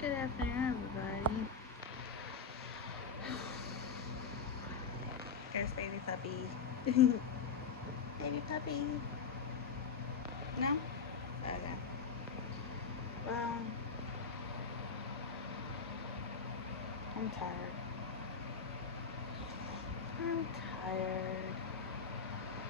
Good afternoon, everybody. There's baby puppy. Baby puppy. No? Okay. Well, I'm tired. I'm tired.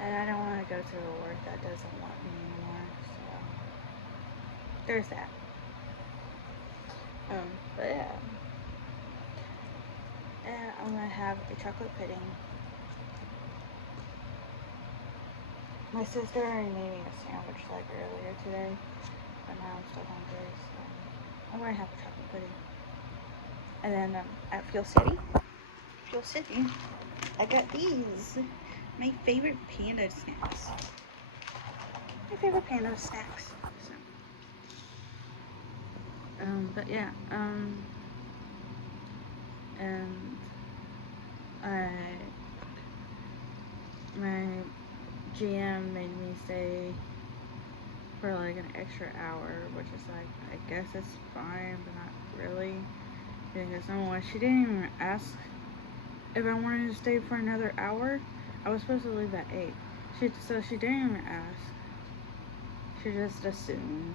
And I don't want to go to a work that doesn't want me anymore. So, there's that. But yeah. And I'm going to have a chocolate pudding. My sister made me a sandwich like earlier today. But now I'm still hungry. So, I'm going to have a chocolate pudding. And then at Fuel City, I got these. My favorite panda snacks. My favorite panda snacks. So, but yeah, and I, my GM made me stay for like an extra hour, which is like, I guess it's fine, but not really. Because number one, she didn't even ask if I wanted to stay for another hour. I was supposed to leave at 8. So she didn't even ask. She just assumed.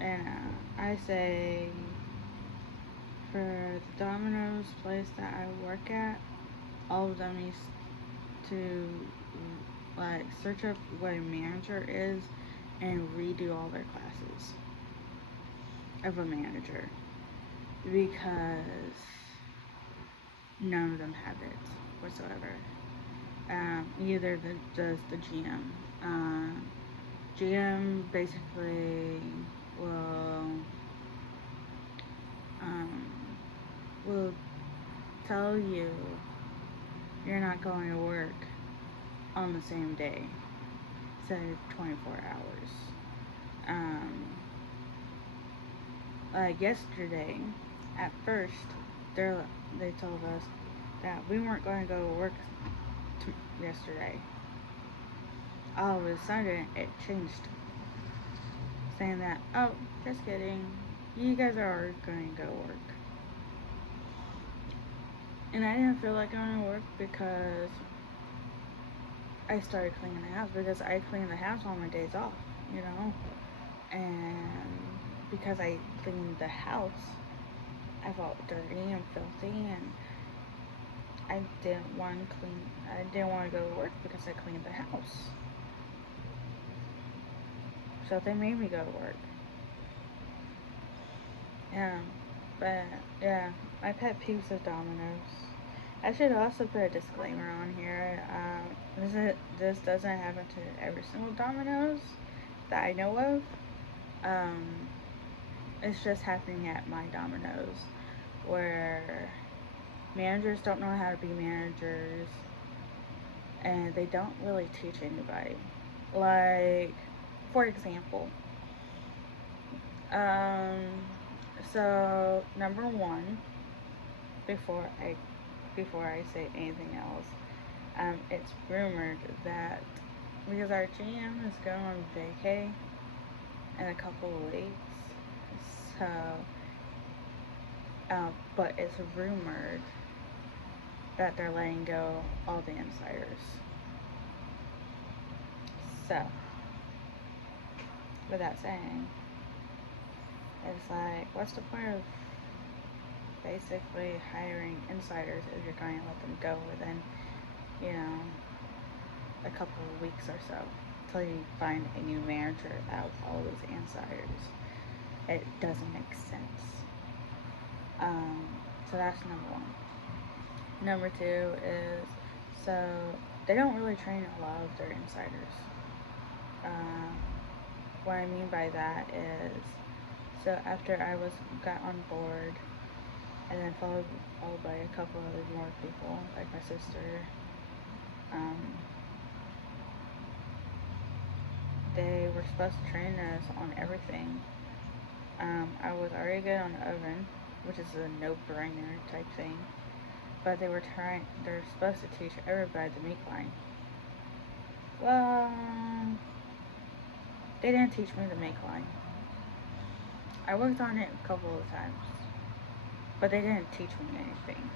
And I say, for the Domino's place that I work at, all of them needs to like search up what a manager is and redo all their classes of a manager because none of them have it whatsoever. Either does the GM. GM basically will um, will tell you you're not going to work on the same day, say 24 hours. Um, Yesterday, at first, they told us that we weren't going to go to work yesterday. All of a sudden, it changed, saying that, oh, just kidding, you guys are going to go work. And I didn't feel like going to work because I started cleaning the house, because I clean the house on my days off, you know? And because I cleaned the house, I felt dirty and filthy, and I didn't want to clean. I didn't want to go to work because I cleaned the house. So they made me go to work. Yeah, but yeah, my pet peeves of Domino's. I should also put a disclaimer on here. This doesn't happen to every single Domino's that I know of. Um, it's just happening at my Domino's, where managers don't know how to be managers, and they don't really teach anybody. Like, for example, um, so number one, before I before I say anything else, it's rumored that because our GM is going on vacay in a couple of weeks, so but it's rumored that they're letting go all the insiders. So, with that saying, it's like, what's the point of basically hiring insiders if you're going to let them go within, you know, a couple of weeks or so until you find a new manager out of all those insiders? It doesn't make sense. So that's number one. Number two is, so they don't really train a lot of their insiders. Uh, what I mean by that is, so after I got on board, and then followed by a couple of more people, like my sister, um, they were supposed to train us on everything. I was already good on the oven, which is a no-brainer type thing. But they're supposed to teach everybody the make line. Well, they didn't teach me the make line. I worked on it a couple of times, but they didn't teach me anything.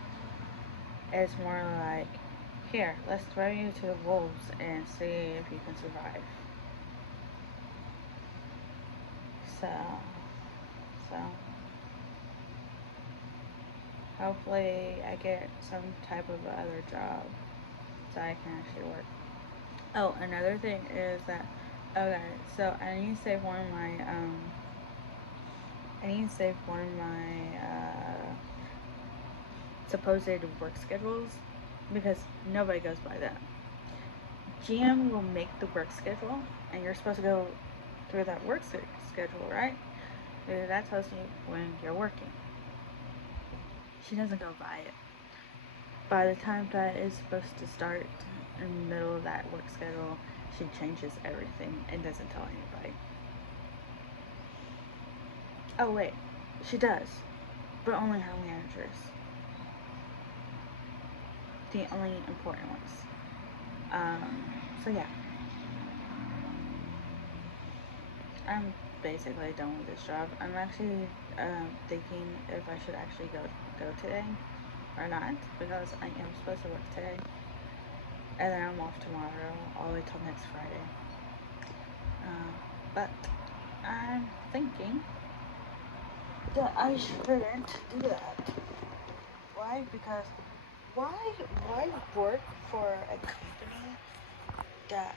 It's more like, here, let's throw you to the wolves and see if you can survive. So, so hopefully I get some type of other job so I can actually work. Oh, another thing is that, okay, so I need to save one of my supposed work schedules because nobody goes by that. GM will make the work schedule, and you're supposed to go through that work schedule, right? Because that tells you when you're working. She doesn't go by it. By the time that is supposed to start in the middle of that work schedule, she changes everything and doesn't tell anybody. Oh wait, she does, but only her managers. The only important ones. So yeah, I'm basically done with this job. I'm actually thinking if I should actually go today or not because I am supposed to work today, and then I'm off tomorrow all the way till next Friday. But I'm thinking that I shouldn't do that. Why? Because why why work for a company that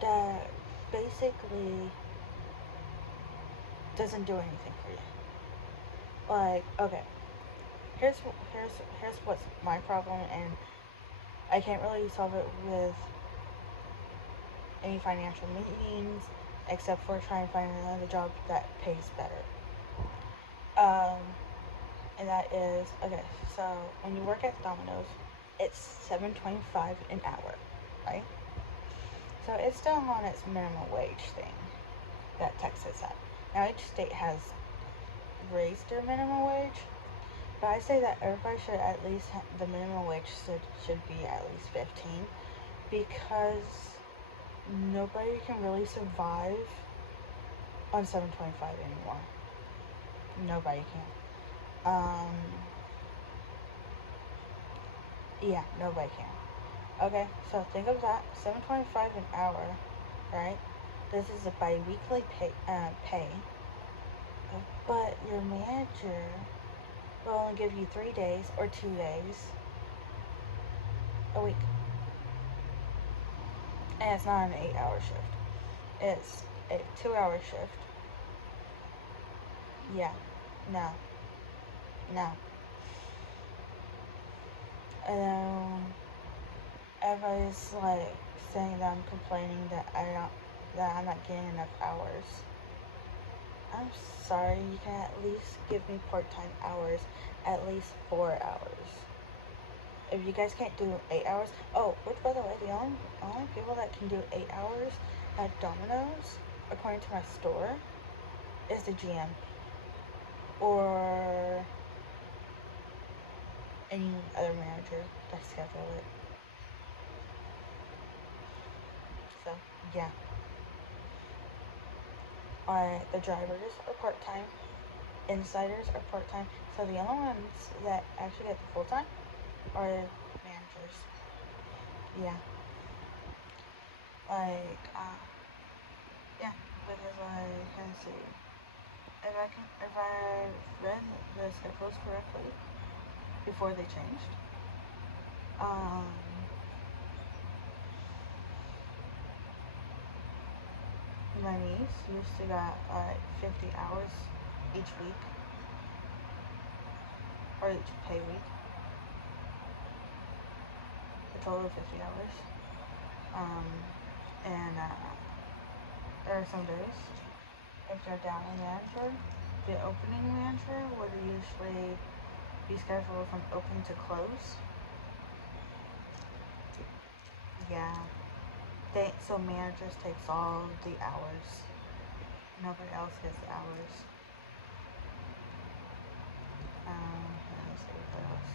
that basically doesn't do anything for you? Like, okay, here's what's my problem, and I can't really solve it with any financial means except for trying to find another job that pays better. Um, and that is okay. So when you work at Domino's, it's $7.25 an hour, right? So it's still on its minimum wage thing that Texas had. Now each state has raised their minimum wage, but I say that everybody should at least the minimum wage should be at least 15 because nobody can really survive on 7.25 anymore. Nobody can. Yeah, nobody can. Okay, so think of that 7.25 an hour, right? This is a bi-weekly pay, but your manager will only give you 3 days or 2 days a week, and it's not an 8-hour shift. It's a 2-hour shift. Yeah, no, no. And then everybody's like saying that I'm complaining that I'm not getting enough hours. I'm sorry, you can at least give me part-time hours, at least 4 hours. If you guys can't do 8 hours, oh, which by the way, the only people that can do 8 hours at Domino's, according to my store, is the GM or any other manager that schedule it. So yeah. The drivers are part-time, insiders are part-time, so the only ones that actually get the full-time are managers. Yeah. Like, yeah, because I can see if I read the schedules correctly before they changed, um, my niece used to get 50 hours each week or each pay week, a total of 50 hours. Um, and there are some days if they're down a manager, the opening manager would usually be scheduled from open to close. Yeah. So managers takes all the hours. Nobody else gets the hours. Let me see what else.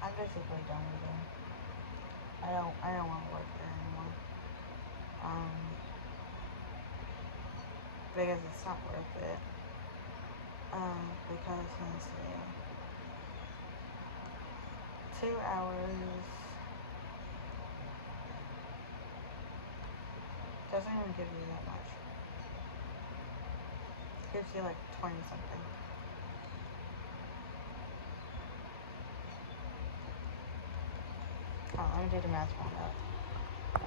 I'm basically done with them. I don't want to work there anymore. Um, because it's not worth it. Because, let's see, 2 hours doesn't even give you that much. It gives you like 20 something. Oh, let me do the math round up.